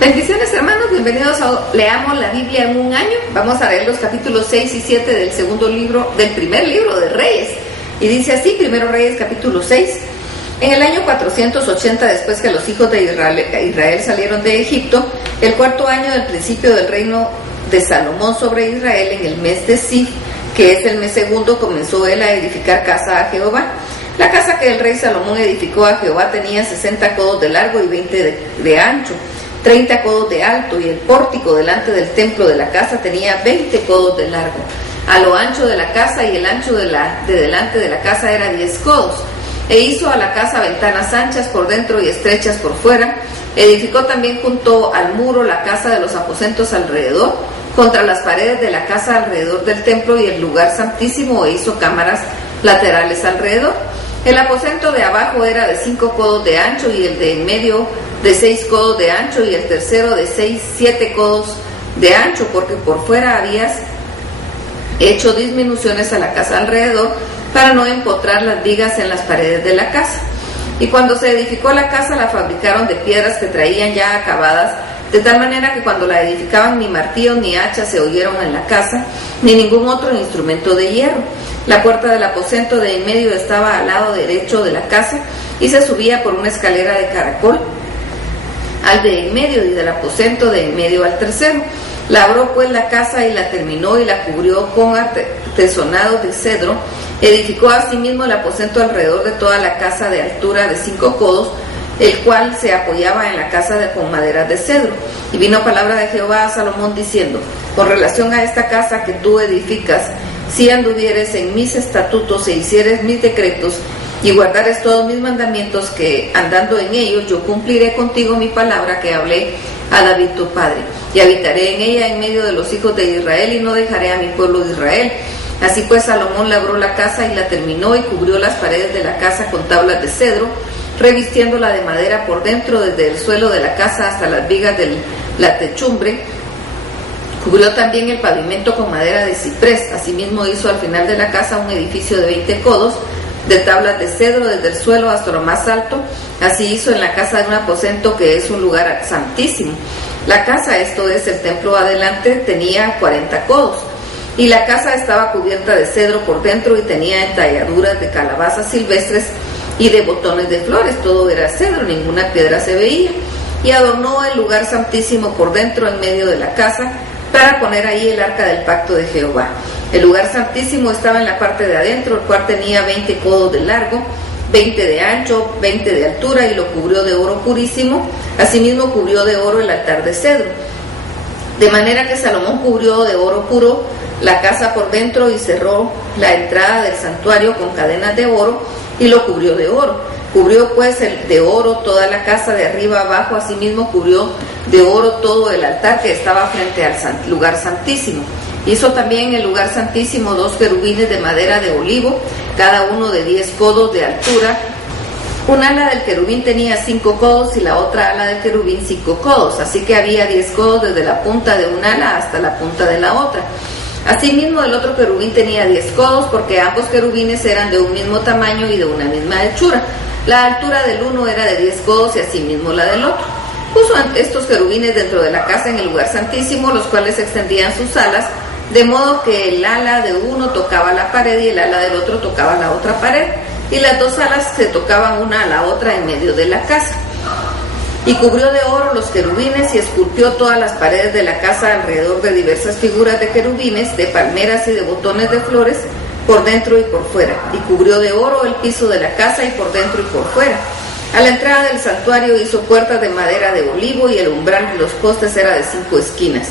Bendiciones, hermanos, bienvenidos a Leamos la Biblia en un año. Vamos a leer los capítulos 6 y 7 del primer libro de Reyes. Y dice así, Primero Reyes capítulo 6. En el año 480, después que los hijos de Israel salieron de Egipto, el cuarto año del principio del reino de Salomón sobre Israel, en el mes de Zif, que es el mes segundo, comenzó él a edificar casa a Jehová. La casa que el rey Salomón edificó a Jehová tenía 60 codos de largo y 20 de ancho, 30 codos de alto, y el pórtico delante del templo de la casa tenía 20 codos de largo. A lo ancho de la casa y el ancho de delante de la casa era 10 codos. E hizo a la casa ventanas anchas por dentro y estrechas por fuera. Edificó también junto al muro la casa de los aposentos alrededor, contra las paredes de la casa alrededor del templo y el lugar santísimo, e hizo cámaras laterales alrededor. El aposento de abajo era de 5 codos de ancho, y el de en medio de 6 codos de ancho, y el tercero de 7 codos de ancho, porque por fuera habías hecho disminuciones a la casa alrededor, para no empotrar las vigas en las paredes de la casa. Y cuando se edificó la casa, la fabricaron de piedras que traían ya acabadas, de tal manera que cuando la edificaban ni martillos ni hachas se oyeron en la casa, ni ningún otro instrumento de hierro. La puerta del aposento de en medio estaba al lado derecho de la casa, y se subía por una escalera de caracol al de en medio, y del aposento de en medio al tercero. Labró pues la casa y la terminó, y la cubrió con artesonado de cedro. Edificó asimismo el aposento alrededor de toda la casa de altura de 5 codos, el cual se apoyaba en la casa con maderas de cedro. Y vino palabra de Jehová a Salomón diciendo: con relación a esta casa que tú edificas, si anduvieres en mis estatutos e hicieres mis decretos, y guardares todos mis mandamientos, que andando en ellos yo cumpliré contigo mi palabra que hablé a David tu padre, y habitaré en ella en medio de los hijos de Israel, y no dejaré a mi pueblo de Israel. Así pues Salomón labró la casa y la terminó, y cubrió las paredes de la casa con tablas de cedro, revistiéndola de madera por dentro, desde el suelo de la casa hasta las vigas de la techumbre. Cubrió también el pavimento con madera de ciprés. Asimismo hizo al final de la casa un edificio de 20 codos, de tablas de cedro desde el suelo hasta lo más alto. Así hizo en la casa de un aposento, que es un lugar santísimo. La casa, esto es el templo adelante, tenía 40 codos. Y la casa estaba cubierta de cedro por dentro, y tenía entalladuras de calabazas silvestres y de botones de flores. Todo era cedro, ninguna piedra se veía. Y adornó el lugar santísimo por dentro en medio de la casa, para poner ahí el arca del pacto de Jehová. El lugar santísimo estaba en la parte de adentro, el cual tenía 20 codos de largo, 20 de ancho, 20 de altura, y lo cubrió de oro purísimo. Asimismo cubrió de oro el altar de cedro. De manera que Salomón cubrió de oro puro la casa por dentro, y cerró la entrada del santuario con cadenas de oro, y lo cubrió de oro. Cubrió pues de oro toda la casa de arriba abajo. Asimismo cubrió de oro todo el altar que estaba frente al lugar santísimo. Hizo también el lugar santísimo 2 querubines de madera de olivo, cada uno de 10 codos de altura. Un ala del querubín tenía 5 codos, y la otra ala del querubín 5 codos. Así que había 10 codos desde la punta de un ala hasta la punta de la otra. Asimismo el otro querubín tenía 10 codos, porque ambos querubines eran de un mismo tamaño y de una misma hechura. La altura del uno era de 10 codos, y asimismo la del otro. Puso estos querubines dentro de la casa en el lugar santísimo, los cuales extendían sus alas, de modo que el ala de uno tocaba la pared y el ala del otro tocaba la otra pared, y las dos alas se tocaban una a la otra en medio de la casa. Y cubrió de oro los querubines, y esculpió todas las paredes de la casa alrededor de diversas figuras de querubines, de palmeras y de botones de flores, por dentro y por fuera. Y cubrió de oro el piso de la casa, y por dentro y por fuera. A la entrada del santuario hizo puertas de madera de olivo, y el umbral de los postes era de 5 esquinas.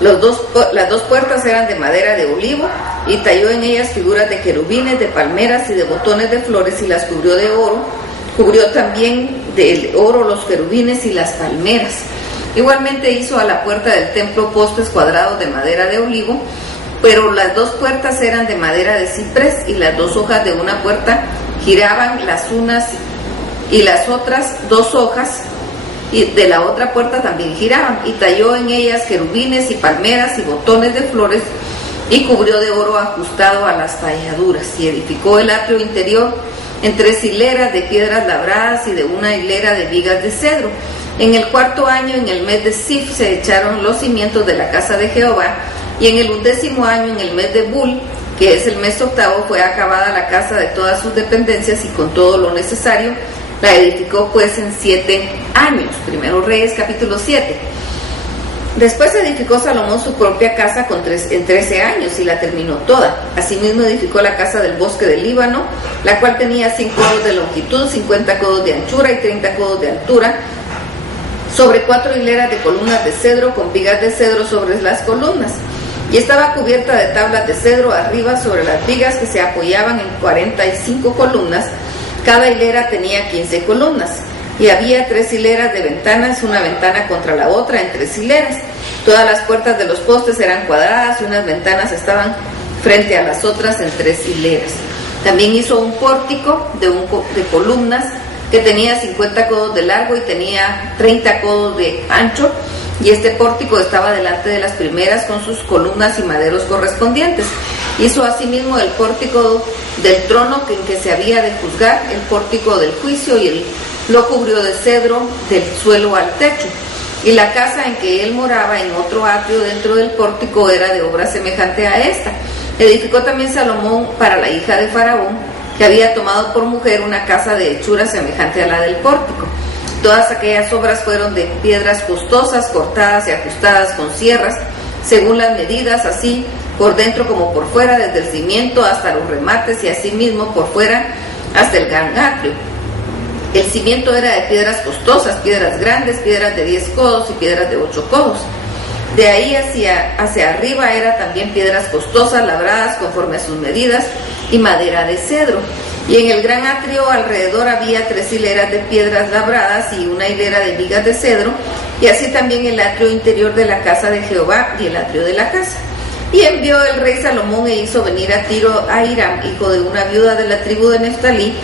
Las dos puertas eran de madera de olivo, y talló en ellas figuras de querubines, de palmeras y de botones de flores, y las cubrió de oro. Cubrió también de oro los querubines y las palmeras. Igualmente hizo a la puerta del templo postes cuadrados de madera de olivo, pero las 2 puertas eran de madera de ciprés, y las 2 hojas de una puerta giraban las unas, y las otras 2 hojas y de la otra puerta también giraban. Y talló en ellas querubines y palmeras y botones de flores, y cubrió de oro ajustado a las talladuras. Y edificó el atrio interior en 3 hileras de piedras labradas, y de una hilera de vigas de cedro. En el 4.º año, en el mes de Sif, se echaron los cimientos de la casa de Jehová, y en el 11.º año, en el mes de Bul, que es el mes 8º, fue acabada la casa de todas sus dependencias y con todo lo necesario. La edificó pues en 7 años. Primero Reyes capítulo 7. Después edificó Salomón su propia casa en 13 años y la terminó toda. Asimismo edificó la casa del bosque del Líbano, la cual tenía 5 codos de longitud, 50 codos de anchura y 30 codos de altura, sobre 4 hileras de columnas de cedro, con vigas de cedro sobre las columnas. Y estaba cubierta de tablas de cedro arriba sobre las vigas, que se apoyaban en 45 columnas. Cada hilera tenía 15 columnas. Y había 3 hileras de ventanas, una ventana contra la otra en 3 hileras. Todas las puertas de los postes eran cuadradas y unas ventanas estaban frente a las otras en 3 hileras. También hizo un pórtico de columnas que tenía 50 codos de largo y tenía 30 codos de ancho, y este pórtico estaba delante de las primeras con sus columnas y maderos correspondientes. Hizo asimismo el pórtico del trono en que se había de juzgar, el pórtico del juicio, y lo cubrió de cedro del suelo al techo. Y la casa en que él moraba, en otro atrio dentro del pórtico, era de obra semejante a esta. Edificó también Salomón para la hija de Faraón, que había tomado por mujer, una casa de hechura semejante a la del pórtico. Todas aquellas obras fueron de piedras costosas, cortadas y ajustadas con sierras, según las medidas, así por dentro como por fuera, desde el cimiento hasta los remates, y asimismo por fuera hasta el gran atrio. El cimiento era de piedras costosas, piedras grandes, piedras de 10 codos y piedras de 8 codos. De ahí hacia arriba era también piedras costosas, labradas conforme a sus medidas, y madera de cedro. Y en el gran atrio alrededor había 3 hileras de piedras labradas y una hilera de vigas de cedro, y así también el atrio interior de la casa de Jehová y el atrio de la casa. Y envió el rey Salomón e hizo venir a Tiro a Hiram, hijo de una viuda de la tribu de Neftalí.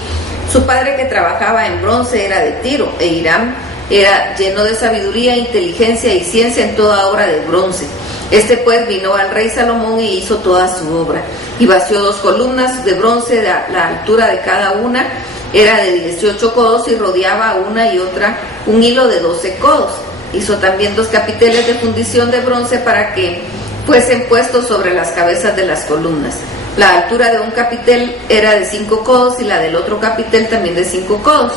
Su padre, que trabajaba en bronce, era de Tiro, e Hiram era lleno de sabiduría, inteligencia y ciencia en toda obra de bronce. Este pues vino al rey Salomón e hizo toda su obra, y vació 2 columnas de bronce, la altura de cada una era de 18 codos, y rodeaba una y otra un hilo de 12 codos. Hizo también 2 capiteles de fundición de bronce para que fuesen puestos sobre las cabezas de las columnas. La altura de un capitel era de 5 codos y la del otro capitel también de 5 codos.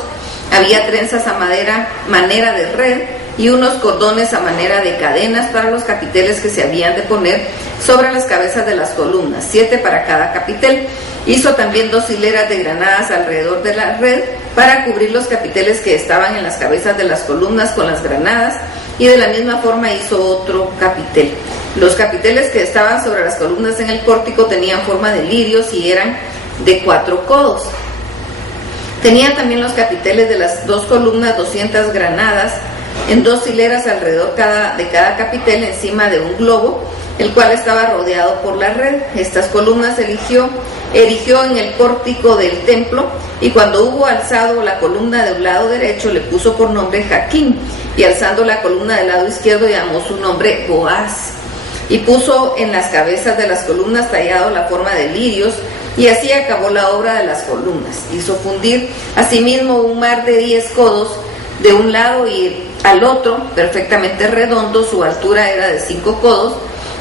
Había trenzas a manera de red y unos cordones a manera de cadenas para los capiteles que se habían de poner sobre las cabezas de las columnas, 7 para cada capitel. Hizo también 2 hileras de granadas alrededor de la red para cubrir los capiteles que estaban en las cabezas de las columnas con las granadas, y de la misma forma hizo otro capitel. Los capiteles que estaban sobre las columnas en el pórtico tenían forma de lirios y eran de 4 codos. Tenían también los capiteles de las 2 columnas 200 granadas en 2 hileras alrededor de cada capitel, encima de un globo, el cual estaba rodeado por la red. Estas columnas erigió en el pórtico del templo, y cuando hubo alzado la columna del lado derecho, le puso por nombre Jaquín, y alzando la columna del lado izquierdo, llamó su nombre Boaz. Y puso en las cabezas de las columnas tallado la forma de lirios, y así acabó la obra de las columnas. Hizo fundir asimismo un mar de 10 codos de un lado y al otro, perfectamente redondo. Su altura era de 5 codos,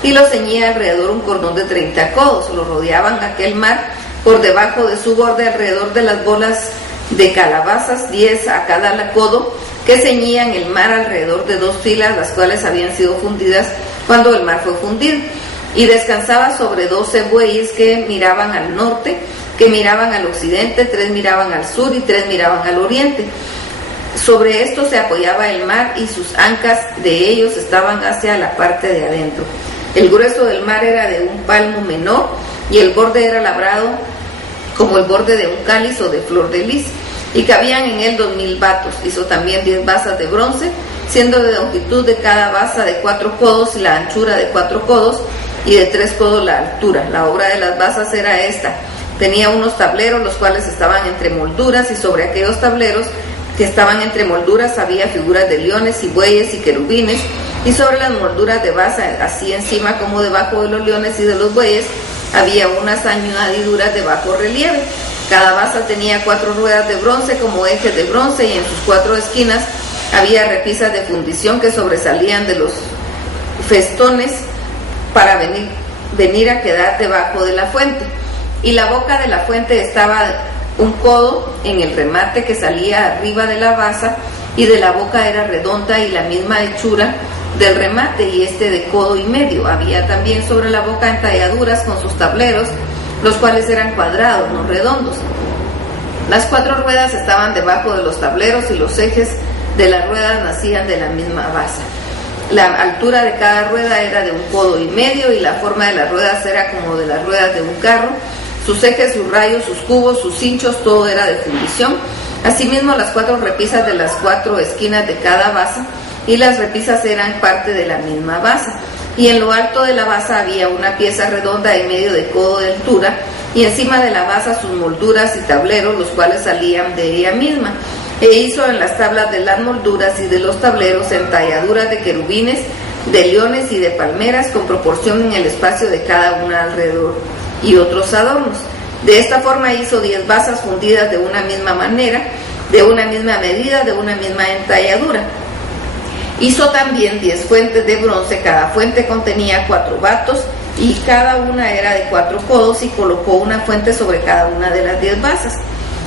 y lo ceñía alrededor un cordón de 30 codos. Lo rodeaban aquel mar por debajo de su borde alrededor de las bolas de calabazas, 10 a cada codo, que ceñían el mar alrededor de 2 filas, las cuales habían sido fundidas cuando el mar fue fundido. Y descansaba sobre 12 bueyes que miraban al norte, que miraban al occidente, 3 miraban al sur y 3 miraban al oriente. Sobre esto se apoyaba el mar, y sus ancas de ellos estaban hacia la parte de adentro. El grueso del mar era de un palmo menor, y el borde era labrado como el borde de un cáliz o de flor de lis, y cabían en él 2000 batos. Hizo también 10 basas de bronce, siendo de longitud de cada basa de 4 codos y la anchura de 4 codos, y de 3 codos la altura. La obra de las basas era esta: tenía unos tableros, los cuales estaban entre molduras, y sobre aquellos tableros que estaban entre molduras había figuras de leones y bueyes y querubines, y sobre las molduras de basa, así encima como debajo de los leones y de los bueyes, había unas añadiduras de bajo relieve. Cada basa tenía 4 ruedas de bronce como ejes de bronce, y en sus 4 esquinas Había repisas de fundición que sobresalían de los festones para venir a quedar debajo de la fuente. Y la boca de la fuente estaba un codo en el remate que salía arriba de la basa, y de la boca era redonda y la misma hechura del remate, y de codo y medio. Había también sobre la boca entalladuras con sus tableros, los cuales eran cuadrados, no redondos. Las 4 ruedas estaban debajo de los tableros, y los ejes de las ruedas nacían de la misma base. La altura de cada rueda era de un codo y medio, y la forma de las ruedas era como de las ruedas de un carro. Sus ejes, sus rayos, sus cubos, sus cinchos, todo era de fundición. Asimismo, las 4 repisas de las 4 esquinas de cada base, y las repisas eran parte de la misma base. Y en lo alto de la base había una pieza redonda de medio de codo de altura, y encima de la base sus molduras y tableros, los cuales salían de ella misma. E hizo en las tablas de las molduras y de los tableros entalladuras de querubines, de leones y de palmeras, con proporción en el espacio de cada una alrededor, y otros adornos. De esta forma hizo 10 basas fundidas de una misma manera, de una misma medida, de una misma entalladura. Hizo también 10 fuentes de bronce, cada fuente contenía 4 batos, y cada una era de 4 codos, y colocó una fuente sobre cada una de las 10 basas.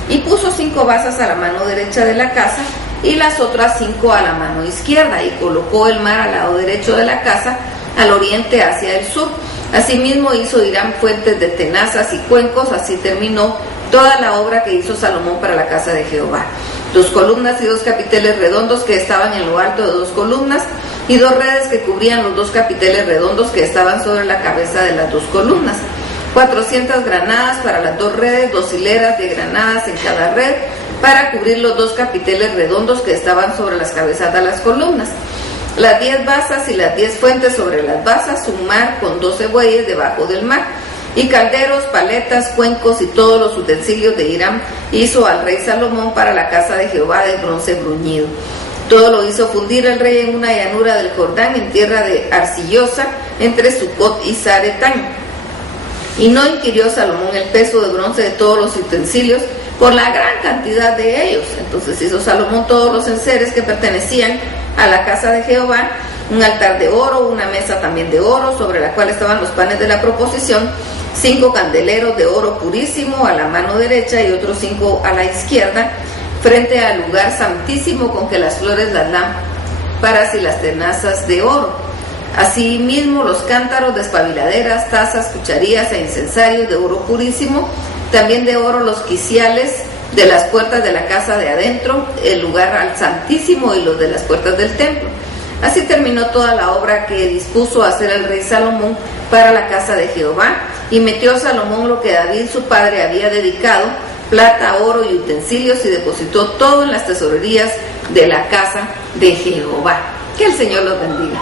Y puso 5 basas a la mano derecha de la casa, y las otras 5 a la mano izquierda, y colocó el mar al lado derecho de la casa, al oriente hacia el sur. Asimismo hizo Hiram fuentes de tenazas y cuencos. Así terminó toda la obra que hizo Salomón para la casa de Jehová: 2 columnas y 2 capiteles redondos que estaban en lo alto de 2 columnas, y 2 redes que cubrían los 2 capiteles redondos que estaban sobre la cabeza de las 2 columnas, 400 granadas para las 2 redes, 2 hileras de granadas en cada red, para cubrir los 2 capiteles redondos que estaban sobre las cabezas de las columnas, las 10 basas y las 10 fuentes sobre las basas, un mar con 12 bueyes debajo del mar, y calderos, paletas, cuencos y todos los utensilios de Hiram hizo al rey Salomón para la casa de Jehová de bronce bruñido. Todo lo hizo fundir el rey en una llanura del Jordán, en tierra de arcillosa, entre Sucot y Zaretán. Y no inquirió Salomón el peso de bronce de todos los utensilios, por la gran cantidad de ellos. Entonces hizo Salomón todos los enseres que pertenecían a la casa de Jehová: un altar de oro, una mesa también de oro, sobre la cual estaban los panes de la proposición, 5 candeleros de oro purísimo a la mano derecha, y otros 5 a la izquierda, frente al lugar santísimo, con que las flores, las lámparas y las tenazas de oro. Asimismo los cántaros, despabiladeras, tazas, cucharillas e incensarios de oro purísimo, también de oro los quiciales de las puertas de la casa de adentro, el lugar al santísimo y los de las puertas del templo. Así terminó toda la obra que dispuso hacer el rey Salomón para la casa de Jehová, y metió Salomón lo que David su padre había dedicado, plata, oro y utensilios, y depositó todo en las tesorerías de la casa de Jehová. Que el Señor los bendiga.